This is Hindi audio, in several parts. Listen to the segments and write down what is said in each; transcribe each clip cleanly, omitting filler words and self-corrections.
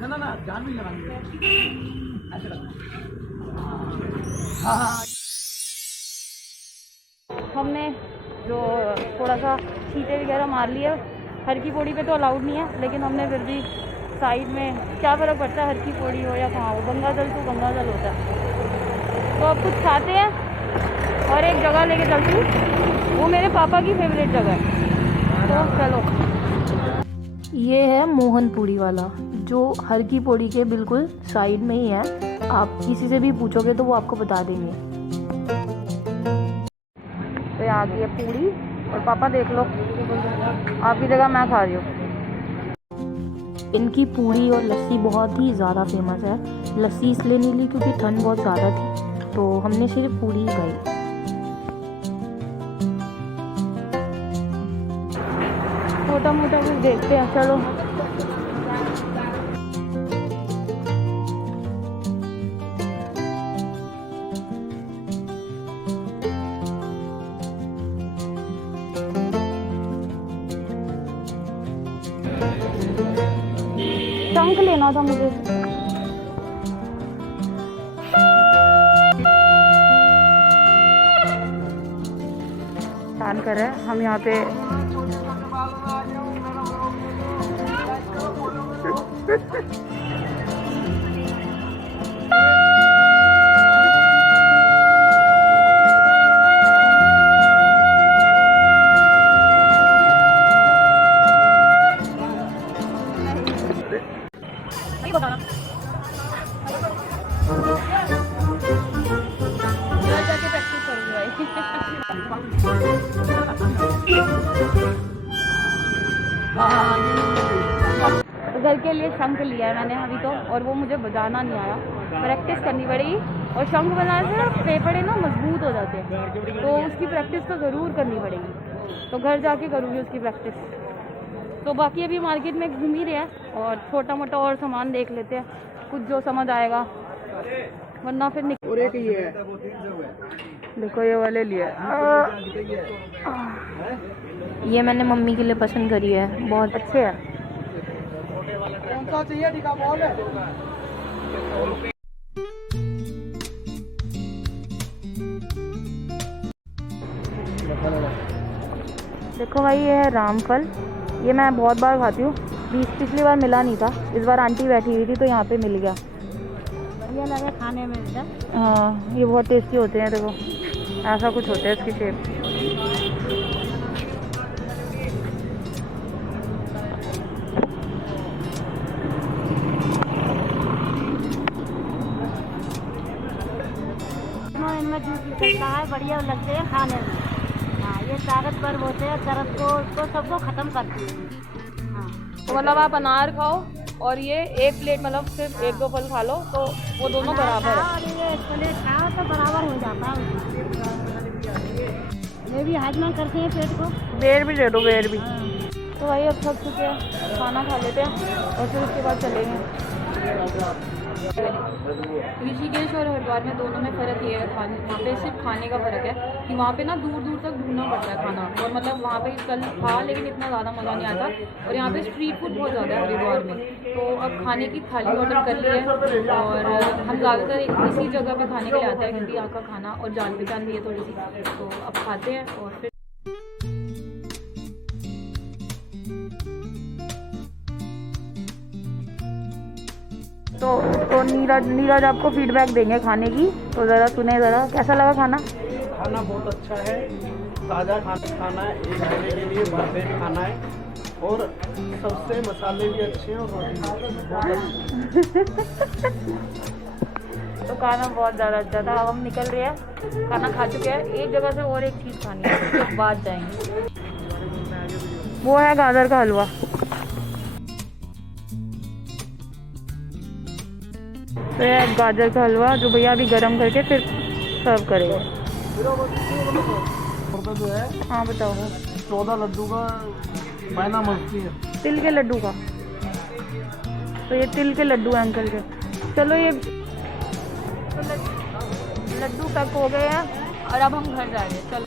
ना ना जान भी लगानी ऐसे लगना। हमने जो थोड़ा सा छींटे वगैरह मार लिए, हर की पौड़ी पे तो अलाउड नहीं है, लेकिन हमने फिर भी साइड में, क्या फ़र्क पड़ता है हर की पौड़ी हो या कहाँ हो, गंगा जल तो गंगा जल होता है। तो अब कुछ खाते हैं और एक जगह लेके चलती हूँ, वो मेरे पापा की फेवरेट जगह है, तो चलो। ये है मोहनपुरी वाला, जो हर की पौड़ी के बिल्कुल साइड में ही है। आप किसी से भी पूछोगे तो वो आपको बता देंगे। तो आ गई है पूड़ी, और पापा देख लो, आपकी जगह मैं खा रही हूँ। इनकी पूड़ी और लस्सी बहुत ही ज़्यादा फेमस है। लस्सी इसलिए नहीं ली क्योंकि ठंड बहुत ज़्यादा थी, तो हमने सिर्फ पूड़ी ही खाई। छोटा मोटा कुछ देखते हैं, चलो। शंख लेना था मुझे। स्नान कर रहे हैं हम यहाँ पे। घर के लिए शंख लिया है मैंने अभी तो, और वो मुझे बजाना नहीं आया, प्रैक्टिस करनी पड़ेगी। और शंख बनाने से फेफड़े ना मजबूत हो जाते हैं, तो उसकी प्रैक्टिस तो ज़रूर करनी पड़ेगी। तो घर जाके करूँगी उसकी प्रैक्टिस। तो बाकी अभी मार्केट में घूम ही रहे हैं, और छोटा मोटा और सामान देख लेते हैं, कुछ जो समझ आएगा, वरना फिर और एक ये है, देखो ये वाले लिए। ये मैंने मम्मी के लिए पसंद करी है, बहुत अच्छे हैं। कौन सा चाहिए? टीका बॉल है। देखो भाई, ये है रामफल। ये मैं बहुत बार खाती हूँ, पिछली बार मिला नहीं था, इस बार आंटी बैठी हुई थी तो यहाँ पे मिल गया। ये लगे खाने में बेटा। हाँ, ये बहुत टेस्टी होते हैं। देखो ऐसा कुछ होता है इसकी शेप। इनमें जूस निकलता है, बढ़िया लगते हैं खाने में। हाँ, ये ताकतवर होते हैं, दर्द को उसको सबको ख़त्म करती है। हाँ, तो मतलब आप अनार खाओ और ये एक प्लेट, मतलब सिर्फ एक दो फल खा लो, तो वो दोनों बराबर है। और ये प्लेट खाओ तो बराबर हो जाता है। ये भी हाजमा करते हैं पेट को। बेर भी दे दो, बेर भी। तो भाई अब थक चुके हैं, खाना खा लेते हैं और फिर उसके बाद चलेंगे। ऋषिकेश और हरिद्वार में दोनों में फ़र्क ये है, खाने, वहाँ पे सिर्फ खाने का फ़र्क है कि वहाँ पे ना दूर दूर तक ढूंढना पड़ता है खाना। और मतलब वहाँ पे कल था लेकिन इतना ज़्यादा मज़ा नहीं आता, और यहाँ पे स्ट्रीट फूड बहुत ज़्यादा है हरिद्वार में। तो अब खाने की थाली ऑर्डर कर ली है, और हम ज़्यादातर इसी जगह पे खाने के लिए आते हैं क्योंकि यहाँ का खाना और जान पहचान भी है थोड़ी सी। तो अब खाते हैं और फिर तो नीरज आपको फीडबैक देंगे खाने की, तो ज़रा सुने, ज़रा कैसा लगा खाना? खाना बहुत अच्छा है, ताज़ा खाना है, एक जने के लिए भरपेट खाना है, और सबसे मसाले भी अच्छे हैं और रोटी बहुत अच्छी। तो खाना बहुत ज़्यादा अच्छा था। अब हम निकल रहे हैं, खाना खा चुके हैं, एक जगह से और एक चीज़ खानी है, उसके बाद जाएंगे। वो है गाजर का हलवा। तो ये गाजर का हलवा जो भैया अभी गर्म करके फिर सर्व करेगा। जो है, हाँ बताओ। 14 लड्डू का मैना मस्ती है, तिल के लड्डू का। तो ये तिल के लड्डू हैं अंकल के। चलो, ये लड्डू पैक हो गए हैं और अब हम घर जा रहे हैं। चलो,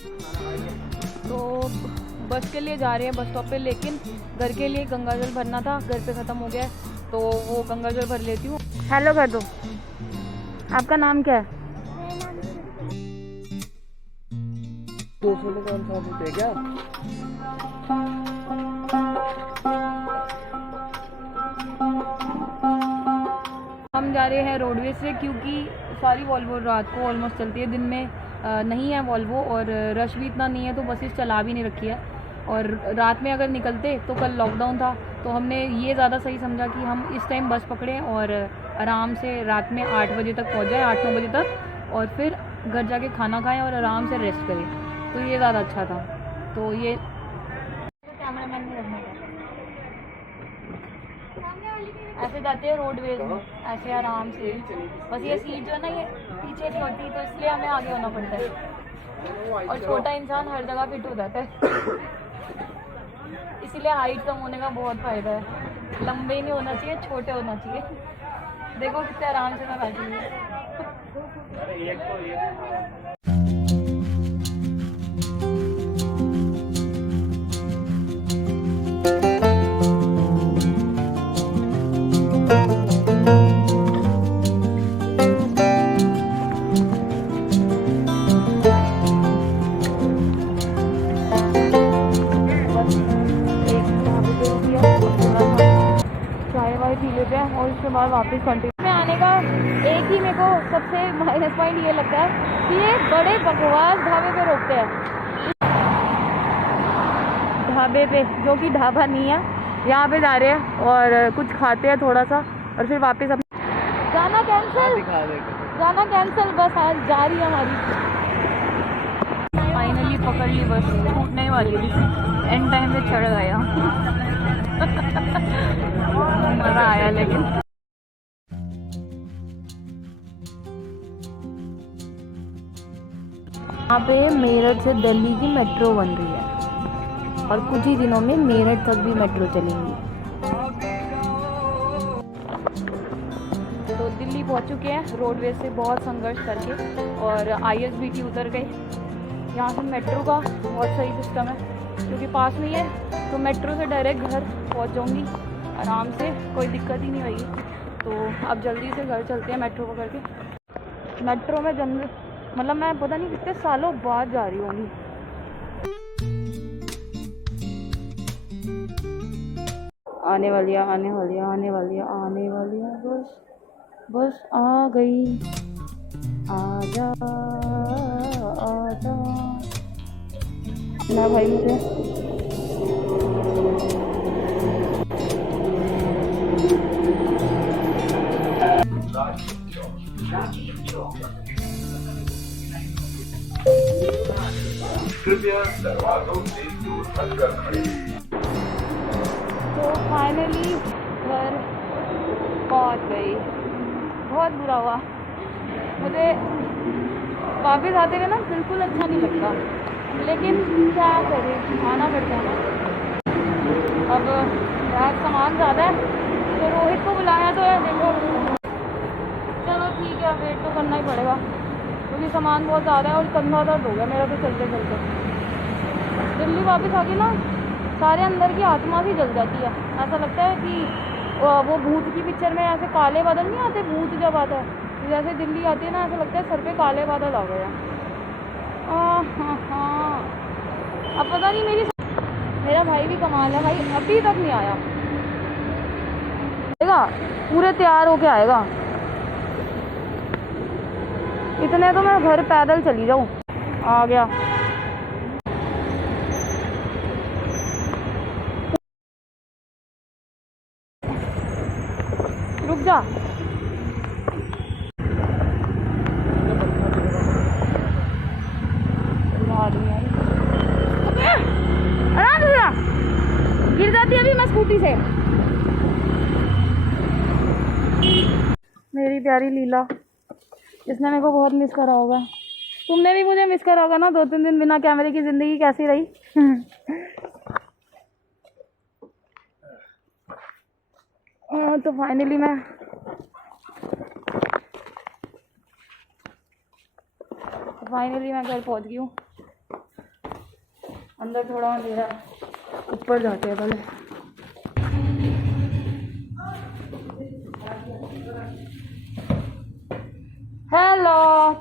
तो बस के लिए जा रहे हैं बस स्टॉप पे, लेकिन घर के लिए गंगा जल भरना था, घर पे ख़त्म हो गया है, तो वो गंगा जल भर लेती हूँ। हेलो कर दो। आपका नाम क्या है? 200 में कौन सा होते क्या? हम जा रहे हैं रोडवेज से, क्योंकि सारी वॉल्वो रात को ऑलमोस्ट चलती है, दिन में नहीं है वॉल्वो, और रश भी इतना नहीं है तो बसेस चला भी नहीं रखी है। और रात में अगर निकलते तो कल लॉकडाउन था, तो हमने ये ज़्यादा सही समझा कि हम इस टाइम बस पकड़ें और आराम से रात में 8 बजे तक पहुंच जाए, 8-9 बजे तक, और फिर घर जाके खाना खाएं और आराम से रेस्ट करें, तो ये ज़्यादा अच्छा था। तो ये कैमरा मैन नहीं रखना था। ऐसे जाते हैं रोडवेज में, ऐसे आराम से, बस ये सीट जो है ना ये पीछे नहीं होती, तो इसलिए हमें आगे होना पड़ता है, और छोटा इंसान हर जगह फिट हो जाता है। इसीलिए हाइट कम होने का बहुत फ़ायदा है, लंबे ही नहीं होना चाहिए, छोटे होना चाहिए। देखो कितने आराम से मैं बैठी हूँ। पी लेते हैं और उसके बाद वापस कंटिन्यू में आने का। एक ही मेरे को सबसे माइनस पॉइंट ये लगता है कि ये बड़े बकवास ढाबे पे रोकते हैं, ढाबे पे जो कि ढाबा नहीं है। यहाँ पे जा रहे हैं और कुछ खाते हैं थोड़ा सा और फिर वापस अपना जाना कैंसिल, बस आज जा रही है हमारी। फाइनली पकड़ ली बस, छूटने वाली थी, एंड टाइम पे चढ़ गया। मज़ा आया। लेकिन यहाँ पे मेरठ से दिल्ली की मेट्रो बन रही है और कुछ ही दिनों में मेरठ तक भी मेट्रो चलेंगी। तो दिल्ली पहुँच चुके हैं रोडवेज से बहुत संघर्ष करके, और ISBT उतर गए। यहाँ से मेट्रो का बहुत सही सिस्टम है, क्योंकि पास में ही है, तो मेट्रो से डायरेक्ट घर पहुँच जाऊँगी आराम से, कोई दिक्कत ही नहीं होगी। तो अब जल्दी से घर चलते हैं मेट्रो पकड़ के। मेट्रो में जनरल मतलब मैं पता नहीं कितने सालों बाद जा रही होंगी। आने वाली है, आने वाली है, आने वाली है, आने वाली है, बस बस आ गई। आजा आजा ना भाई मुझे। कृपया दरवाजों से दूर हटकर खड़े। तो फाइनली घर पहुंच गई। बहुत बुरा हुआ, मुझे वापस आते हुए ना बिल्कुल अच्छा नहीं लगता, लेकिन क्या करें, आना पड़ता है ना। अब यार सामान ज़्यादा है तो रोहित को बुलाया तो है, देखो चलो ठीक है, वेट तो करना ही पड़ेगा क्योंकि सामान बहुत ज़्यादा है और कंधा दर्द हो गया मेरा तो चलते चलते। दिल्ली वापस आ गई ना, सारे अंदर की आत्मा भी जल जाती है। ऐसा लगता है कि वो भूत की पिक्चर में ऐसे काले बादल नहीं आते, भूत जब आता है जैसे दिल्ली आती है ना, ऐसा लगता है सर पे काले बादल आ गए। हाँ, अब पता नहीं मेरा भाई भी कमाल है भाई, अभी तक नहीं आया। आएगा पूरे तैयार होके आएगा, इतने तो मैं घर पैदल चली जाऊँ। आ गया। रुक जा। गिर जाती है अभी मैं स्कूटी से। मेरी प्यारी लीला, इसने मेरे को बहुत मिस करा होगा। तुमने भी मुझे मिस करा होगा ना, 2-3 दिन बिना कैमरे की जिंदगी कैसी रही। तो फाइनली मैं घर पहुंच गई हूँ। अंदर थोड़ा अंधेरा, ऊपर जाते हैं पहले।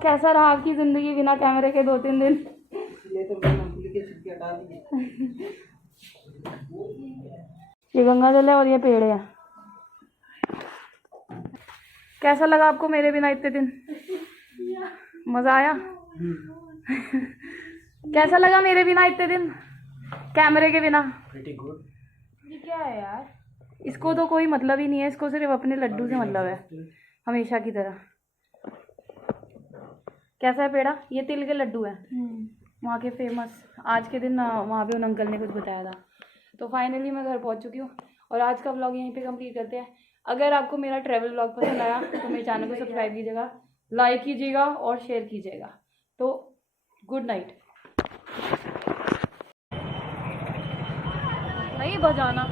कैसा रहा आपकी ज़िंदगी बिना कैमरे के 2-3 दिन? इसलिए तो मैंने मूंगफली की छिलके हटा दी। ये गंगा जल है और ये पेड़ है। कैसा लगा आपको मेरे बिना इतने दिन? मज़ा आया? कैसा लगा मेरे बिना इतने दिन, कैमरे के बिना? Pretty good. ये क्या है यार? इसको तो कोई मतलब ही नहीं है, इसको सिर्फ अपने लड्डू से मतलब है, हमेशा की तरह। कैसा है पेड़ा? ये तिल के लड्डू है वहाँ के फेमस। आज के दिन वहाँ पे उन अंकल ने कुछ बताया था। तो फाइनली मैं घर पहुँच चुकी हूँ और आज का व्लॉग यहीं पे कंप्लीट करते हैं। अगर आपको मेरा ट्रैवल व्लॉग पसंद आया तो मेरे चैनल को सब्सक्राइब कीजिएगा, लाइक कीजिएगा और शेयर कीजिएगा। तो गुड नाइट। नहीं बजाना।